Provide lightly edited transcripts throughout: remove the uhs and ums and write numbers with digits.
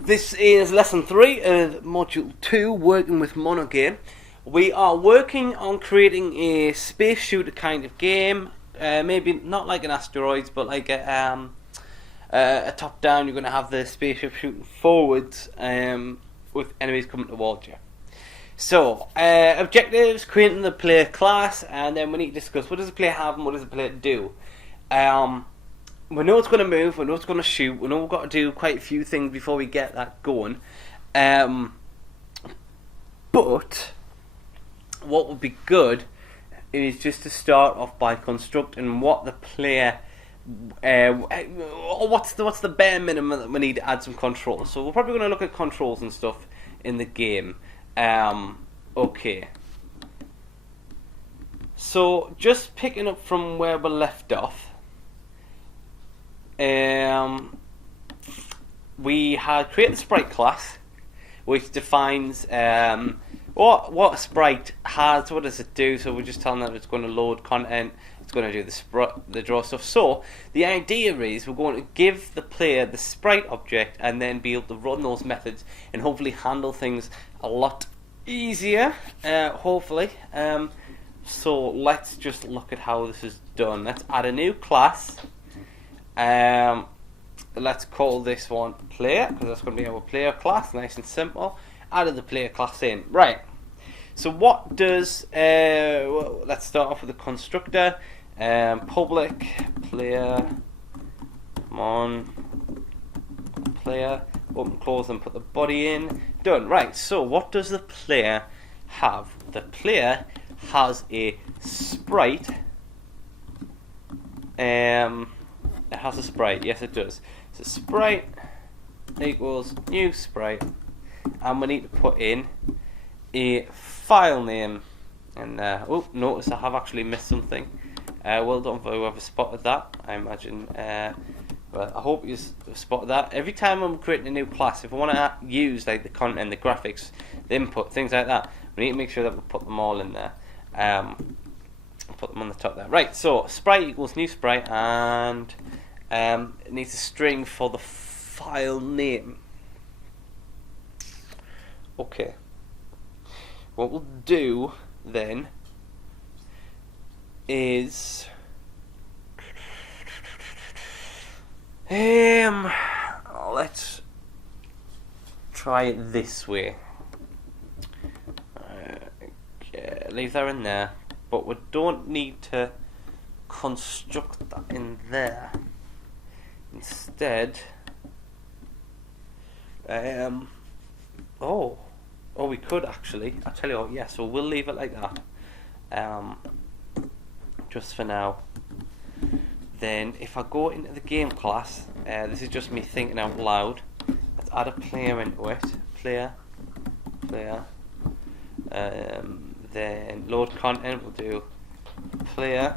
This is lesson 3 of module 2, working with monogame. We are working on creating a space shooter kind of game. Maybe not like an asteroids, but like a top down. You're going to have the spaceship shooting forwards with enemies coming towards you. So, objectives, creating the player class, and then we need to discuss what does the player have and what does the player do. We know it's going to move, we know it's going to shoot, we know we've got to do quite a few things before we get that going. But what would be good is just to start off by constructing what the player, what's the bare minimum that we need to add some controls. So we're probably going to look at controls and stuff in the game. Okay. So just picking up from where we left off. We had created the Sprite class, which defines what a Sprite has, what does it do. So we're just telling them it's going to load content, it's going to do the draw stuff. So the idea is we're going to give the player the Sprite object and then be able to run those methods and hopefully handle things a lot easier, hopefully. So let's just look at how this is done. Let's add a new class. Let's call this one player, because that's going to be our player class, nice and simple. Added the player class in. Right, so what does, well, let's start off with the constructor. Public player, come on, player, open, close, and put the body in. Done. Right, so what does the player have? The player has a sprite. It has a sprite, yes it does. So sprite equals new sprite, and we need to put in a file name. And oh, notice I have actually missed something. Well done for whoever spotted that. I imagine. Well, I hope you spotted that. Every time I'm creating a new class, if I want to use like the content, the graphics, the input, things like that, we need to make sure that we put them all in there. Put them on the top there. Right, so sprite equals new sprite, and it needs a string for the file name. Okay. What we'll do then is let's try it this way. Okay, leave that in there. But we don't need to construct that in there. Instead, we could actually. I'll tell you what. Yeah, so we'll leave it like that. Just for now. Then, if I go into the game class, this is just me thinking out loud. Let's add a player into it. Player. Then load content, we'll do player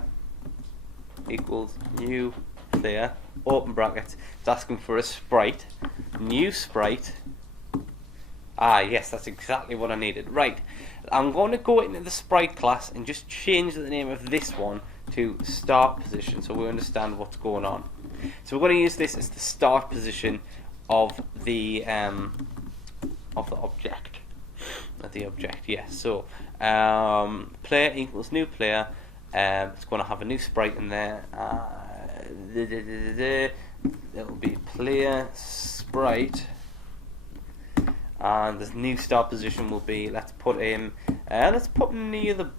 equals new player, open brackets. It's asking for a sprite, new sprite. Ah yes, that's exactly what I needed. Right, I'm going to go into the sprite class and just change the name of this one to start position so we understand what's going on. So we're going to use this as the start position of the object. Yes. So player equals new player. It's going to have a new sprite in there. It'll be player sprite, and the new start position will be, let's put him near the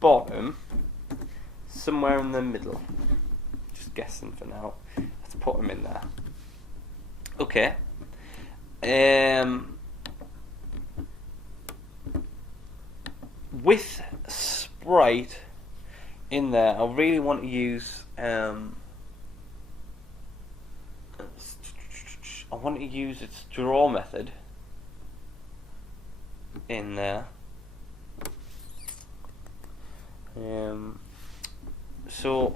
bottom, somewhere in the middle. Just guessing for now. Let's put him in there. Okay. With sprite in there, I really want to use its draw method in there. So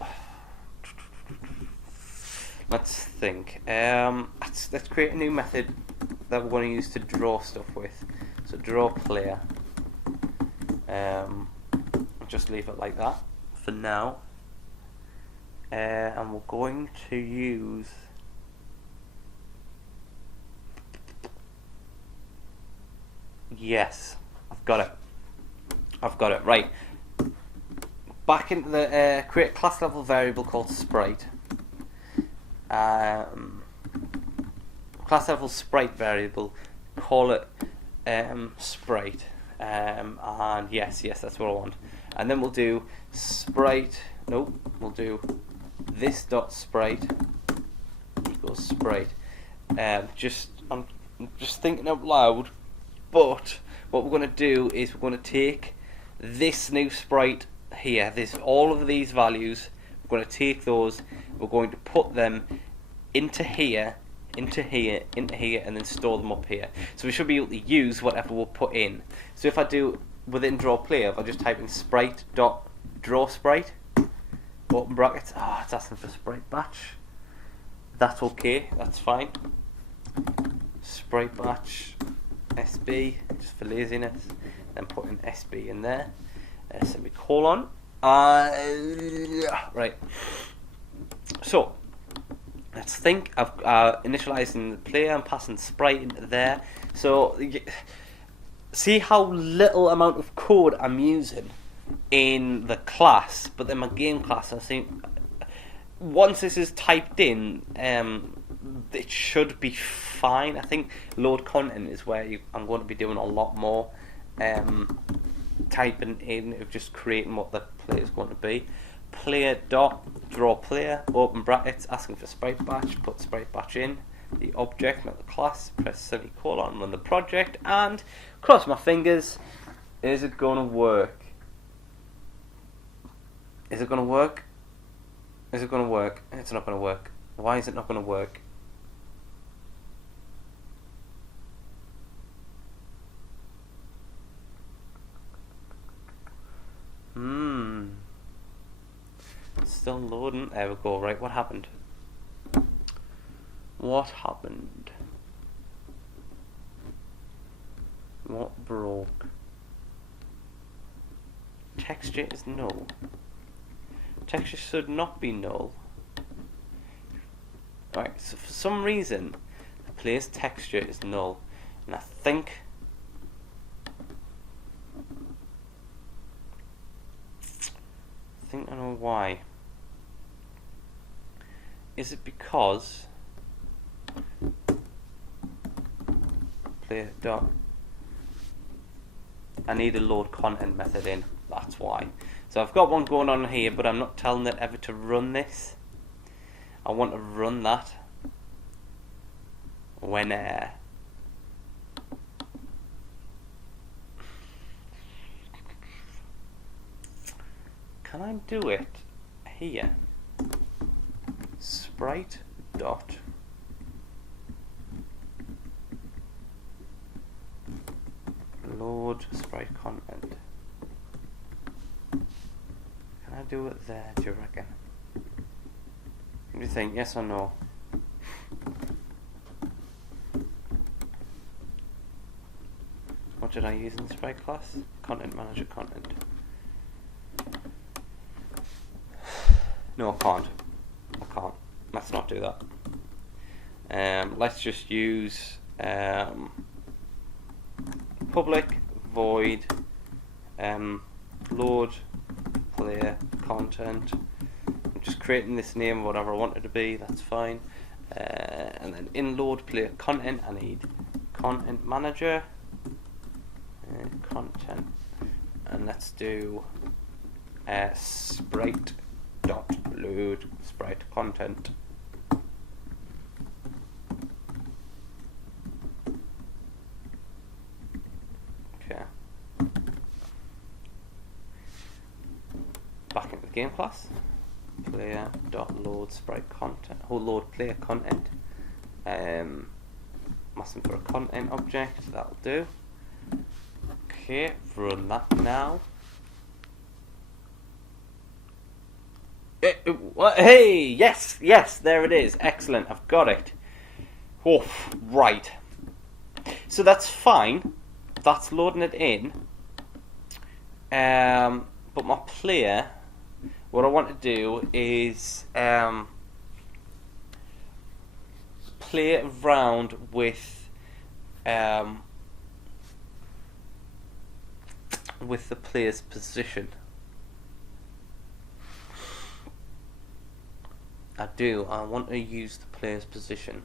let's think. Let's create a new method that we're going to use to draw stuff with. So draw player. Just leave it like that for now. And we're going to use Yes, I've got it. I've got it. Right. Back into the create a class level variable called Sprite. Class level Sprite variable. Call it Sprite. And yes, that's what I want. And then we'll do Sprite. Nope. We'll do this dot Sprite equals Sprite. I'm just thinking out loud. But what we're going to do is we're going to take this new sprite here, all of these values, we're going to take those, we're going to put them into here, into here, into here, and then store them up here. So we should be able to use whatever we'll put in. So if I do within draw player, if I just type in sprite dot draw sprite, open brackets, it's asking for sprite batch. That's okay, that's fine. Sprite batch SB, just for laziness, then put in SB in there, semicolon, right, so let's think. I've initializing the player and passing Sprite into there, so see how little amount of code I'm using in the class, but then my game class, I think once this is typed in, it should be fine. I think load content is where I'm going to be doing a lot more typing in of just creating what the player is going to be. Player dot draw player, open brackets, asking for sprite batch, put sprite batch in the object, not the class, press semicolon, run the project, and cross my fingers. Is it going to work? Is it going to work? Is it going to work? It's not going to work. Why is it not going to work? Still loading. There we go. Right, what happened? What happened? What broke? Texture is null. Texture should not be null. Right, so for some reason the player's texture is null, and I think I know why. Is it because player dot I need a load content method in, that's why. So I've got one going on here, but I'm not telling it ever to run this. I want to run that when can I do it here? Sprite dot load sprite content. Can I do it there, do you reckon? What do you think, yes or no? What did I use in the sprite class? Content manager content. No, I can't. Let's not do that. Let's just use public void load player content. I'm just creating this name whatever I want it to be, that's fine. And then in load player content I need content manager content, and let's do sprite dot load sprite content. Okay. Back into the game class. Player dot load sprite content. Load player content. Asking for a content object. That'll do. Okay, run that now. Hey, yes, there it is. Excellent, I've got it. Oh, right. So that's fine. That's loading it in. But my player, what I want to do is play around with with the player's position. I do. I want to use the player's position.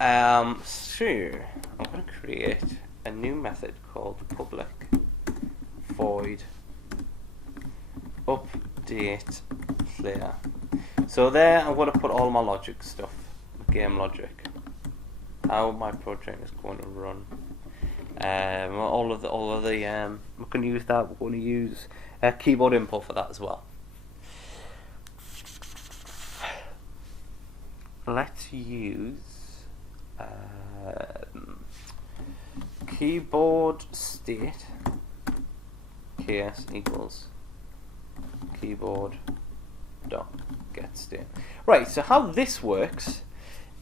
So I'm going to create a new method called public void update player. So there I'm going to put all my logic stuff, game logic, how my project is going to run, all of the we're going to use that. We're going to use keyboard input for that as well. Let's use keyboard state ks equals keyboard dot get state. Right, so how this works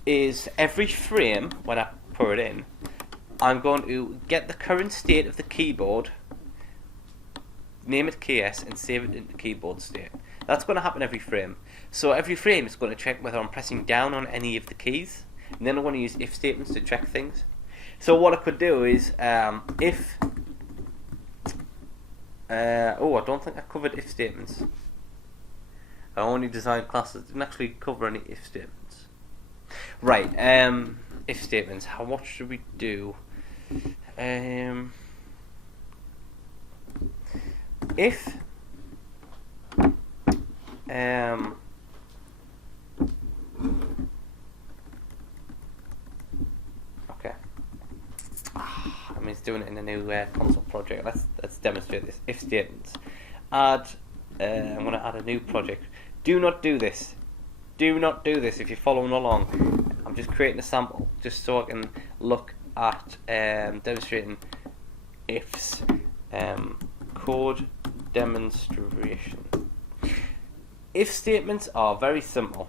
is every frame when I put it in, I'm going to get the current state of the keyboard, name it ks, and save it into keyboard state. That's going to happen every frame. So every frame is going to check whether I'm pressing down on any of the keys, and then I'm going to use if statements to check things. So what I could do is if I don't think I covered if statements. I only designed classes, didn't actually cover any if statements. Right, if statements. What should we do? If okay. I mean, it's doing it in a new console project. Let's demonstrate this. If statements. Add. I'm going to add a new project. Do not do this. Do not do this if you're following along. I'm just creating a sample just so I can look at demonstrating ifs. Code demonstration. If statements are very simple,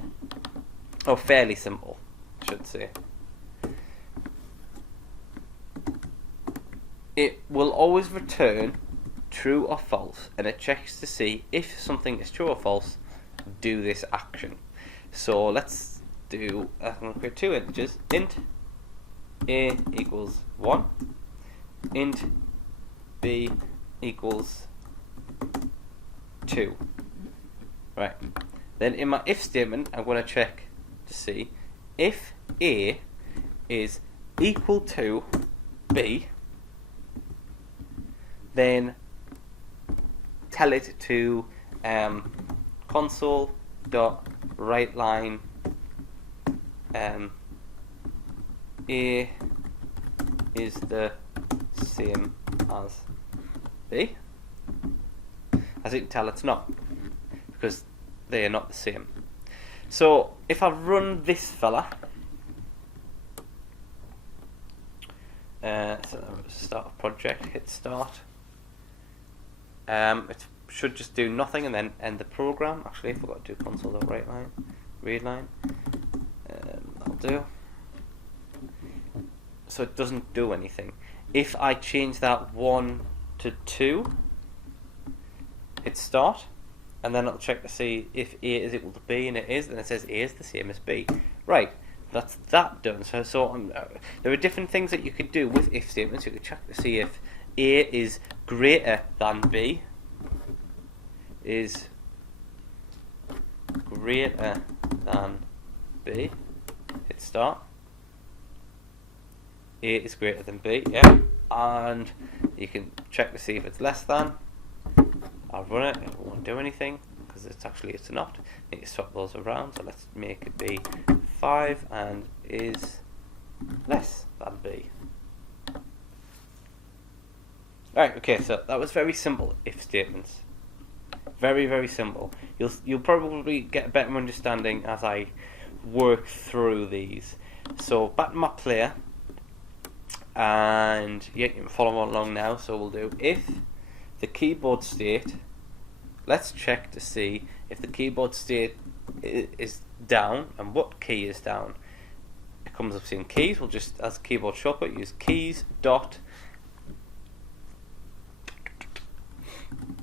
or fairly simple, I should say. It will always return true or false, and it checks to see if something is true or false. Do this action. So let's do. I'm going to create two integers. Int a equals 1. Int b equals 2. Right. Then in my if statement, I'm going to check to see if a is equal to b. Then tell it to console.writeLine a is the same as b. As you can tell, it's not, because they are not the same. So if I run this fella, so start a project, hit start. It should just do nothing and then end the program. Actually, I forgot to do console.writeLine, readline. That'll do. So it doesn't do anything. If I change that 1 to 2, hit start, and then it'll check to see if A is equal to B, and it is, then it says A is the same as B. Right, that's that done. So there are different things that you could do with if statements. You could check to see if A is greater than B, is greater than B, hit start. A is greater than B, yeah, and you can check to see if it's less than. I'll run it, it won't do anything because it's not. I need to swap those around, so let's make it be 5 and is less than B. Alright, okay, so that was very simple if statements. Very, very simple. You'll probably get a better understanding as I work through these. So back to my player, and yeah, you can follow along now. So we'll do if the keyboard state. Let's check to see if the keyboard state is down and what key is down. It comes up saying keys. We'll just, as keyboard shortcut, use keys dot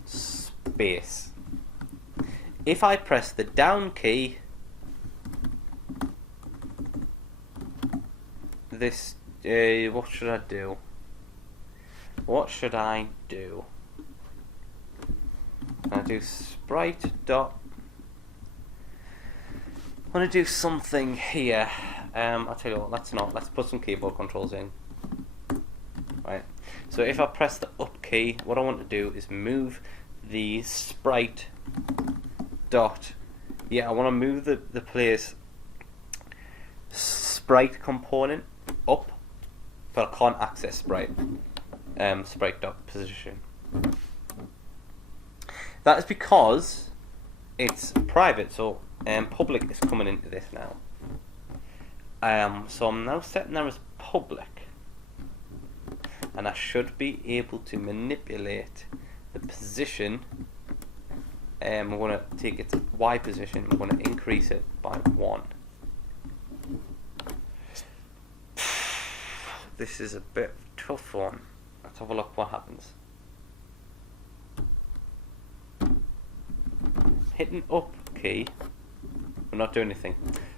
space. If I press the down key, this what should I do? what should I do? I do sprite dot. I want to do something here. I'll tell you what. Let's put some keyboard controls in. Right. So if I press the up key, what I want to do is move the sprite dot. Yeah, I want to move the player's sprite component up, but I can't access sprite. Sprite dot position. That is because it's private, so public is coming into this now. So I'm now setting that as public, and I should be able to manipulate the position. We're going to take its Y position. We're going to increase it by 1. This is a bit tough one. Let's have a look what happens. Hitting up key, we're not doing anything.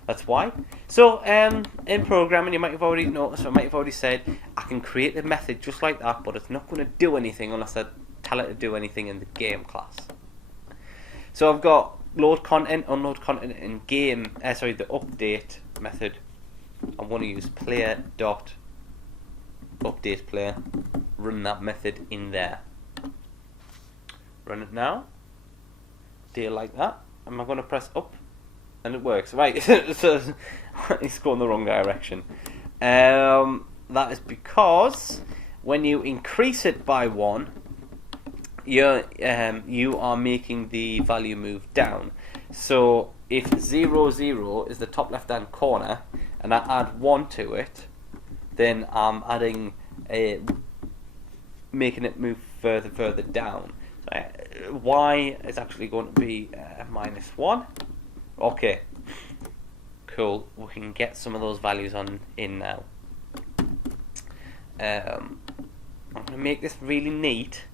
That's why. So in programming, you might have already noticed, or I might have already said, I can create a method just like that, but it's not going to do anything unless I tell it to do anything in the game class. So I've got load content, unload content in game. The update method. I want to use player dot update player. Run that method in there. Run it now. Deal like that. Am I going to press up? And it works. Right. So it's going the wrong direction. That is because when you increase it by 1, you are making the value move down. So if 0, 0 is the top left hand corner and I add 1 to it, then I'm adding making it move further down. So Y is actually going to be -1. Okay, cool. We can get some of those values in now. I'm going to make this really neat.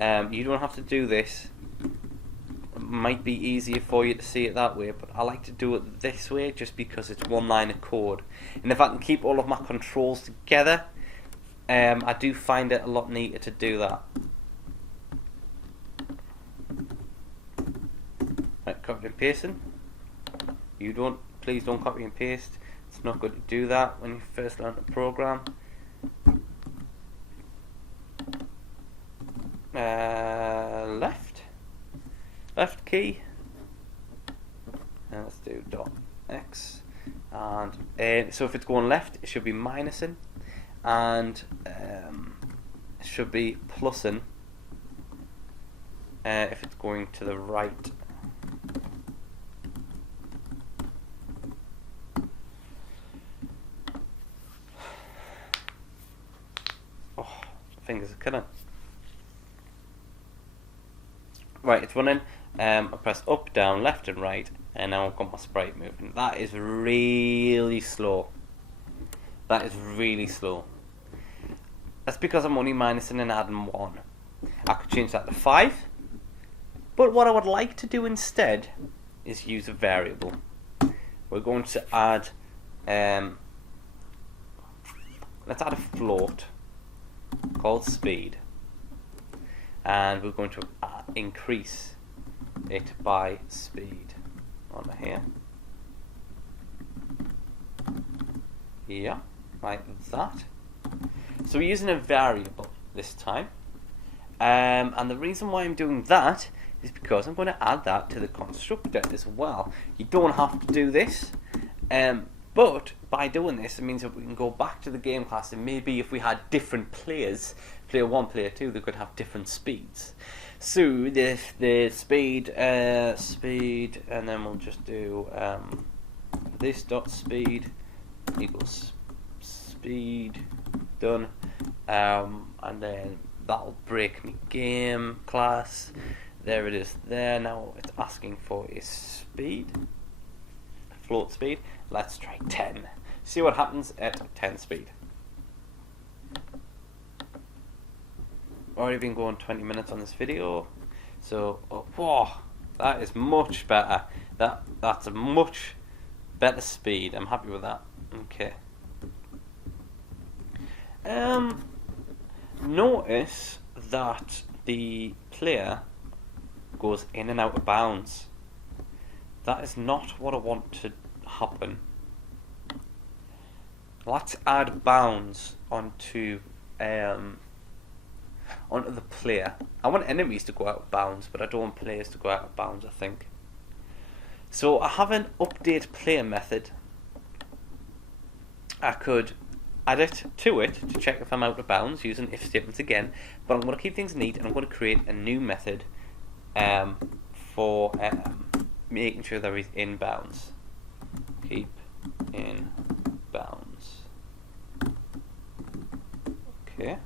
You don't have to do this. It might be easier for you to see it that way, but I like to do it this way just because it's one line of code. And if I can keep all of my controls together, I do find it a lot neater to do that. Right, copy and pasting. Please don't copy and paste. It's not good to do that when you first learn to program. Left key, and let's do .x, and so if it's going left, it should be minusing, and it should be plussing if it's going to the right. Oh, fingers are killing. Right, it's running. I press up, down, left and right, and now I've got my sprite moving. That is really slow. That is really slow. That's because I'm only minusing and adding 1. I could change that to 5. But what I would like to do instead is use a variable. We're going to add, let's add a float called speed. And we're going to increase it by speed on here. Yeah, like that. So we're using a variable this time. And the reason why I'm doing that is because I'm going to add that to the constructor as well. You don't have to do this, but by doing this, it means that we can go back to the game class, and maybe if we had different players, player 1, player 2, they could have different speeds. So the speed, and then we'll just do this dot speed equals speed, done, and then that'll break me game class. There it is there. Now it's asking for a speed, float speed. Let's try 10. See what happens at 10 speed. Already been going 20 minutes on this video, so whoa, that is much better. That's a much better speed. I'm happy with that. Okay. notice that the player goes in and out of bounds. That is not what I want to happen. Let's add bounds onto the player. I want enemies to go out of bounds, but I don't want players to go out of bounds, I think. So I have an update player method. I could add it to check if I'm out of bounds using if statements again, but I'm going to keep things neat and I'm going to create a new method for making sure that he's in bounds. Keep in bounds. Okay.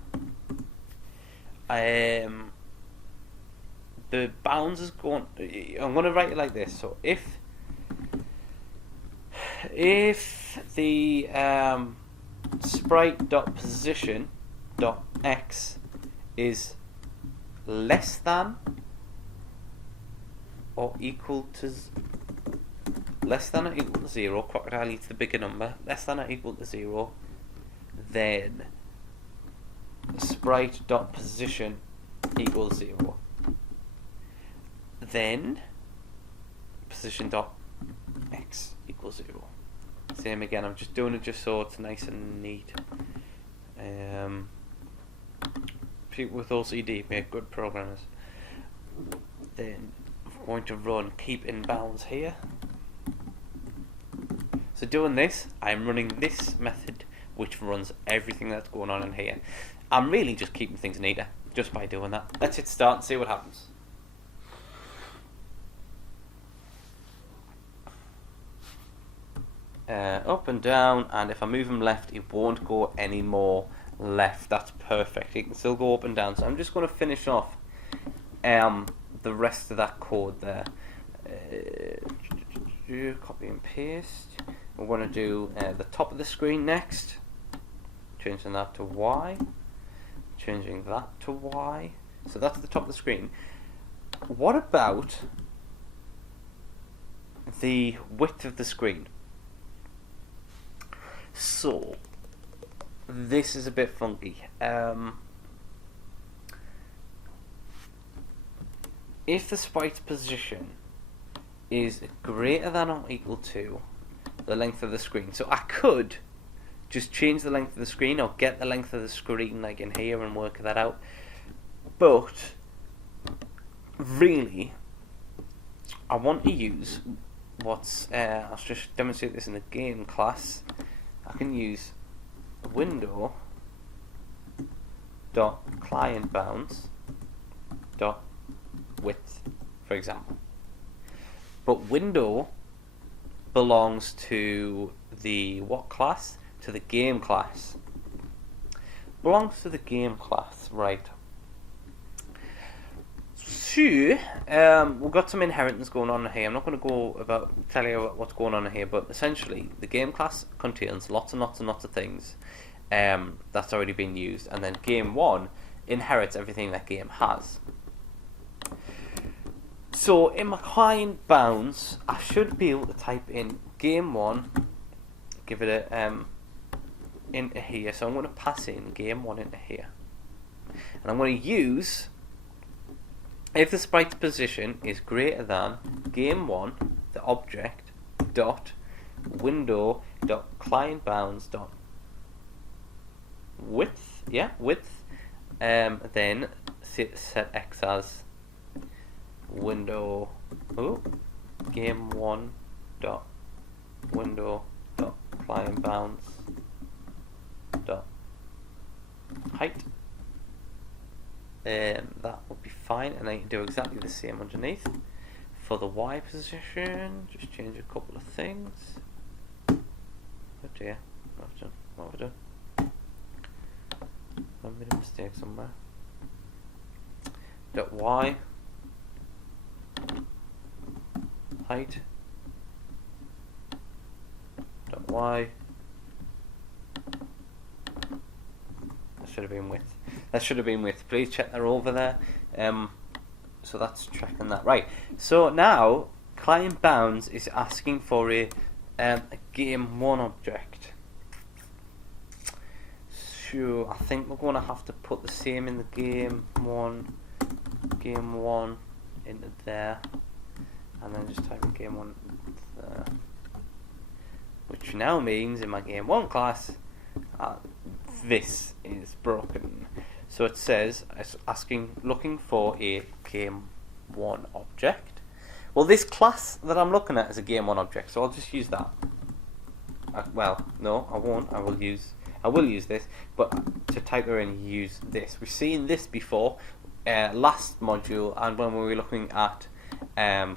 The bounds is going. I'm going to write it like this. So if the sprite.position.x is less than or equal to 0, crocodile eats the bigger number, less than or equal to 0, then sprite.position equals 0. Then position.x equals 0. Same again, I'm just doing it just so it's nice and neat. People with OCD make good programmers. Then I'm going to run keep in bounds here. So doing this, I'm running this method which runs everything that's going on in here. I'm really just keeping things neater just by doing that. Let's hit start and see what happens. Up and down, and if I move him left, it won't go any more left. That's perfect. It can still go up and down. So I'm just going to finish off the rest of that code there. Copy and paste. We're going to do the top of the screen next. Changing that to Y. Changing that to Y. So that's the top of the screen. What about the width of the screen? So this is a bit funky. If the sprite's position is greater than or equal to the length of the screen, so I could just change the length of the screen or get the length of the screen like in here and work that out, but really I want to use what's I'll just demonstrate this in the game class. I can use window dot client bounds dot width, for example. But window belongs to the what class? To the game class. Belongs to the game class, right? So we've got some inheritance going on here. I'm not going to go about tell you what's going on here, but essentially the game class contains lots and lots and lots of things that's already been used, and then game 1 inherits everything that game has. So in my client bounds, I should be able to type in game 1, give it a into here. So I'm going to pass in game 1 into here, and I'm going to use, if the sprite's position is greater than game 1, the object dot window dot client bounds dot width, then set x as window game 1 dot window dot client bounds dot height. That would be fine, and I can do exactly the same underneath for the Y position. Just change a couple of things. Oh dear, what have I done? I made a mistake somewhere. Dot Y height dot Y. That should have been width. That should have been width. Please check that over there. So that's checking that right. So now client bounds is asking for a game 1 object. Sure, I think we're going to have to put the same in the game one into there, and then just type in game one there, which now means in my game one class, this is broken. So it says it's looking for a game one object. Well, this class that I'm looking at is a game one object, so I'll just use that. Well, no, I won't. I will use this, but to type her in, use this. We've seen this before, last module, and when we were looking at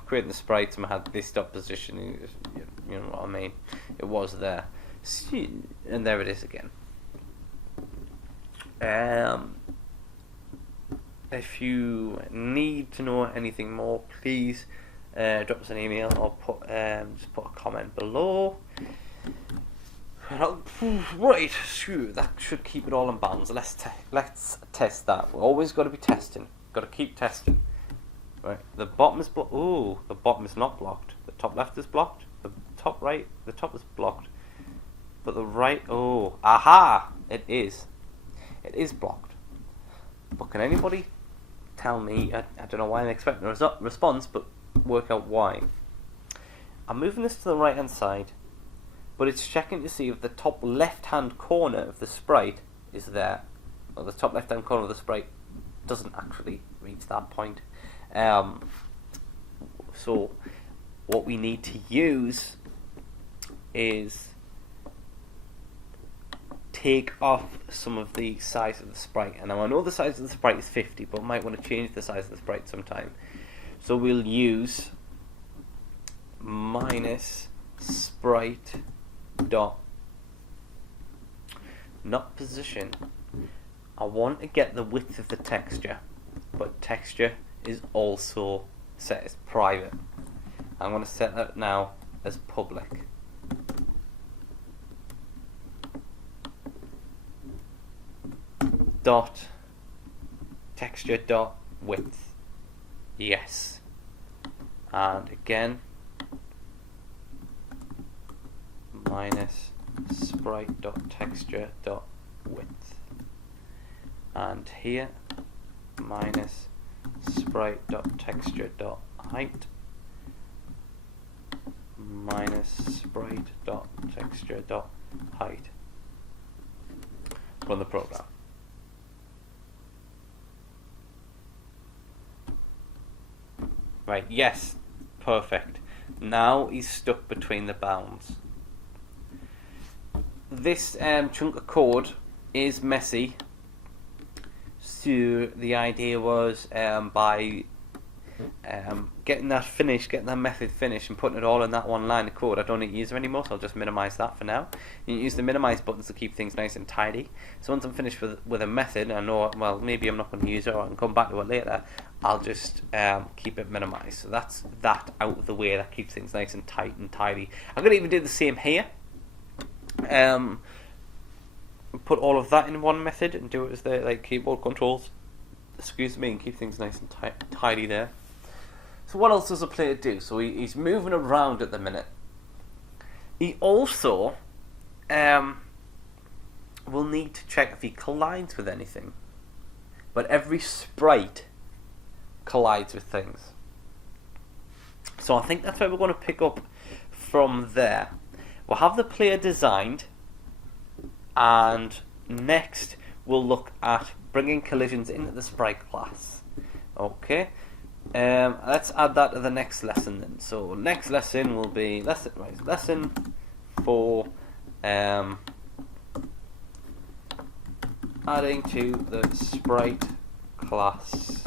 creating the sprites, and we had this dot position. You know what I mean? It was there, and there it is again. If you need to know anything more, please drop us an email or just put a comment below. Right, that should keep it all in bounds. Let's test that. We've always got to be testing. Got to keep testing. Right, the bottom is blocked. Oh, the bottom is not blocked. The top left is blocked. The top right, the top is blocked. But the right, oh, aha! It is. It is blocked. But can anybody tell me? I don't know why I'm expecting a response, but work out why. I'm moving this to the right hand side, but it's checking to see if the top left hand corner of the sprite is there. Well, the top left hand corner of the sprite doesn't actually reach that point. So what we need to use is take off some of the size of the sprite. And now I know the size of the sprite is 50, but I might want to change the size of the sprite sometime. So we'll use minus sprite dot not position. I want to get the width of the texture, but texture is also set as private. I'm going to set that now as public. Dot texture dot width, yes, and again minus sprite dot texture dot width, and here minus sprite dot texture dot height minus sprite dot texture dot height. Run the program. Right, yes, perfect. Now he's stuck between the bounds. This chunk of code is messy, so the idea was by getting that method finished and putting it all in that one line of code. I don't need to use it anymore, so I'll just minimize that for now. You can use the minimize buttons to keep things nice and tidy. So once I'm finished with a method, I know, well, maybe I'm not going to use it or I can come back to it later, I'll just keep it minimized. So that's that out of the way. That keeps things nice and tight and tidy. I'm going to even do the same here. Put all of that in one method and do it as the keyboard controls. Excuse me, and keep things nice and tidy there. So what else does a player do? So he's moving around at the minute. He also will need to check if he collides with anything. But every sprite collides with things. So I think that's where we're going to pick up from there. We'll have the player designed, and next we'll look at bringing collisions into the sprite class. Okay, let's add that to the next lesson then. So next lesson will be lesson 4, adding to the sprite class